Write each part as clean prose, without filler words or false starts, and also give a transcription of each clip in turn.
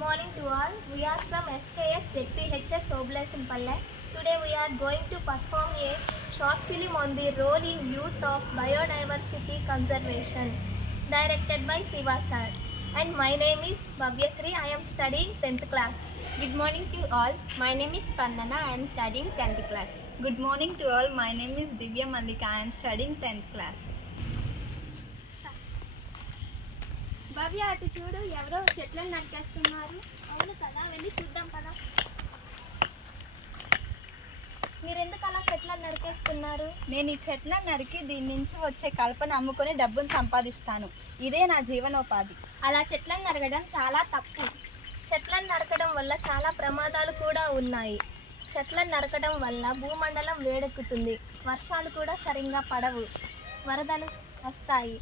morning to all. We are from SKS ZPHS Oblasinpalle. Today we are going to perform a short film on the role in youth of biodiversity conservation, directed by Siva sir. And my name is Bhavyasri. I am studying 10th class. Good morning to all. My name is Pandana. I am studying 10th class. Good morning to all. My name is Divya Mallika. I am studying 10th class. భవ్య, అటు చూడు, ఎవరో చెట్లను నరికేస్తున్నారు. అవును కదా, వెళ్ళి చూద్దాం కదా. మీరెందుకు అలా చెట్లను నరికేస్తున్నారు? నేను ఈ చెట్లను నరికి దీని నుంచి వచ్చే కలపను అమ్ముకొని డబ్బును సంపాదిస్తాను. ఇదే నా జీవనోపాధి. అలా చెట్లను నరగడం చాలా తప్పు. చెట్లను నరకడం వల్ల చాలా ప్రమాదాలు కూడా ఉన్నాయి. చెట్లను నరకడం వల్ల భూమండలం వేడెక్కుతుంది, వర్షాలు కూడా సరిగ్గా పడవు, వరదలు వస్తాయి,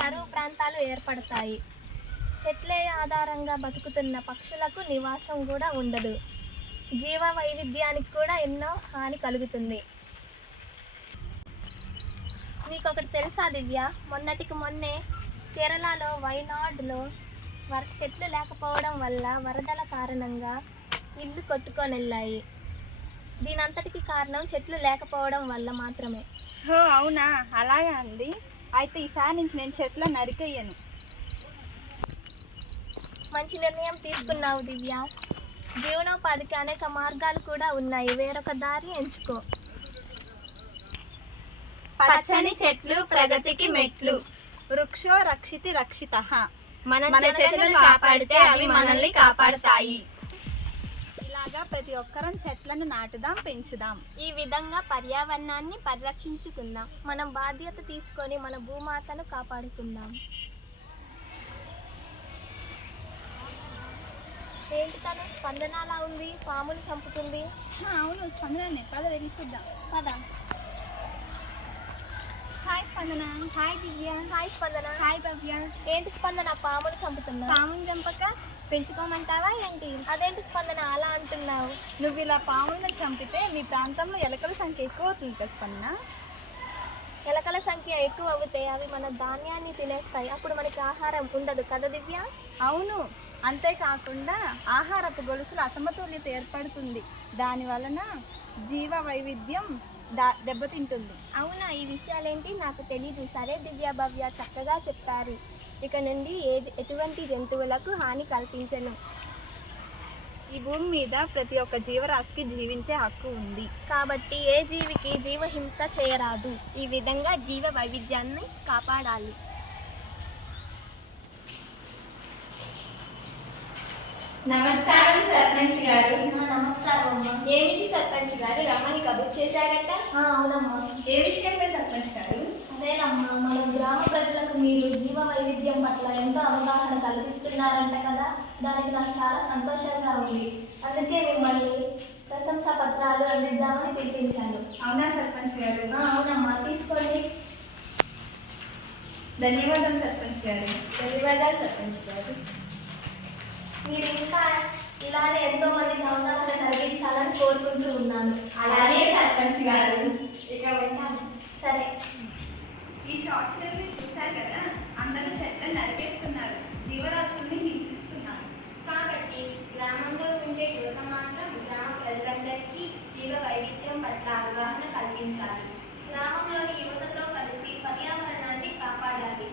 కరువు ప్రాంతాలు ఏర్పడతాయి. చెట్లే ఆధారంగా బతుకుతున్న పక్షులకు నివాసం కూడా ఉండదు. జీవ వైవిధ్యానికి కూడా ఎన్నో హాని కలుగుతుంది. మీకు ఒకటి తెలుసా దివ్య? మొన్నటికి మొన్నే కేరళలో వైనాడ్లో చెట్లు లేకపోవడం వల్ల వరదల కారణంగా ఇల్లు కొట్టుకొని వెళ్ళాయి. దీనంతటికి కారణం చెట్లు లేకపోవడం వల్ల మాత్రమే. అవునా? అలాగా అండి. అయితే ఈసారి నుంచి నేను చెట్లను నరికేయను. మంచి నిర్ణయం తీసుకున్నావు దివ్య. జీవనోపాధికి అనేక మార్గాలు కూడా ఉన్నాయి. వేరొక దారి ఎంచుకో. పచ్చని చెట్లు ప్రగతికి మెట్లు. వృక్షో రక్షితి రక్షితః. మన చెట్లను కాపాడితే అవి మనల్ని కాపాడుతాయి. ఇలాగా ప్రతి ఒక్కరం చెట్లను నాటుదాం, పెంచుదాం. ఈ విధంగా పర్యావరణాన్ని పరిరక్షించుకుందాం. మనం బాధ్యత తీసుకొని మన భూమాతను కాపాడుకుందాం. ఏంటి తను స్పందనలా ఉంది? పాములు చంపుతుంది. అవును, స్పందననే. పద వెళ్ళి చూద్దాం. పద. హాయ్ స్పందన. హాయ్ దివ్య. హాయ్ స్పందన. హాయ్ భవ్య. ఏంటి స్పందన పాములు చంపుతున్నా? పాములు చంపక పెంచుకోమంటావా ఏంటి? అదేంటి స్పందన అలా అంటున్నావు? నువ్వు ఇలా పాములను చంపితే మీ ప్రాంతంలో ఎలకల సంఖ్య ఎక్కువ అవుతుంది కదా స్పందన. ఎలకల సంఖ్య ఎక్కువ అవుతే అవి మన ధాన్యాన్ని తినేస్తాయి. అప్పుడు మనకి ఆహారం ఉండదు కదా దివ్య? అవును, అంతేకాకుండా ఆహారపు గొలుసులు అసమతుల్యత ఏర్పడుతుంది. దాని వలన జీవ వైవిధ్యం దెబ్బతింటుంది. అవునా? ఈ విషయాలేంటి నాకు తెలీదు. సరే దివ్య, భవ్య చక్కగా చెప్పారు. ఇక నుండి ఎటువంటి జంతువులకు హాని కల్పించను. ఈ భూమి మీద ప్రతి ఒక్క జీవరాశికి జీవించే హక్కు ఉంది. కాబట్టి ఏ జీవికి జీవహింస చేయరాదు. ఈ విధంగా జీవ వైవిధ్యాన్ని కాపాడాలి. నమస్కారం సర్పంచ్ గారు. నమస్కారం అమ్మా. ఏమిటి సర్పంచ్ గారు, రమ్మని కబుర్ చేశారట? అవునమ్మా. ఏ విషయంపై సర్పంచ్ గారు? అదేనమ్మా, మన గ్రామ ప్రజలకు మీరు జీవ వైవిధ్యం పట్ల ఎంతో అవగాహన కల్పిస్తున్నారంట కదా. దానికి నాకు చాలా సంతోషంగా ఉంది. అందుకే మిమ్మల్ని ప్రశంసా పత్రాలు అందిద్దామని పిలిపించాను. అవునా సర్పంచ్ గారు? అవునమ్మా, తీసుకోండి. ధన్యవాదాలు సర్పంచ్ గారు. ధన్యవాదాలు సర్పంచ్ గారు. మీరు ఇంకా ఇలానే ఎంతో మందికి అవగాహన కలిగించాలని కోరుకుంటూ ఉన్నాను. అలానే సర్పంచ్ గారు. ఇక వెళ్తాను. సరే. ఈ షార్ట్ ఫిల్మ్ని చూశారు కదా, అందరూ చెట్లను నరికేస్తున్నారు, జీవరాశుల్ని హింసిస్తున్నారు. కాబట్టి గ్రామంలో ఉండే యువత మాత్రం గ్రామ ప్రజలందరికీ జీవ వైవిధ్యం పట్ల అవగాహన కల్పించాలి. గ్రామంలోని యువతతో కలిసి పర్యావరణాన్ని కాపాడాలి.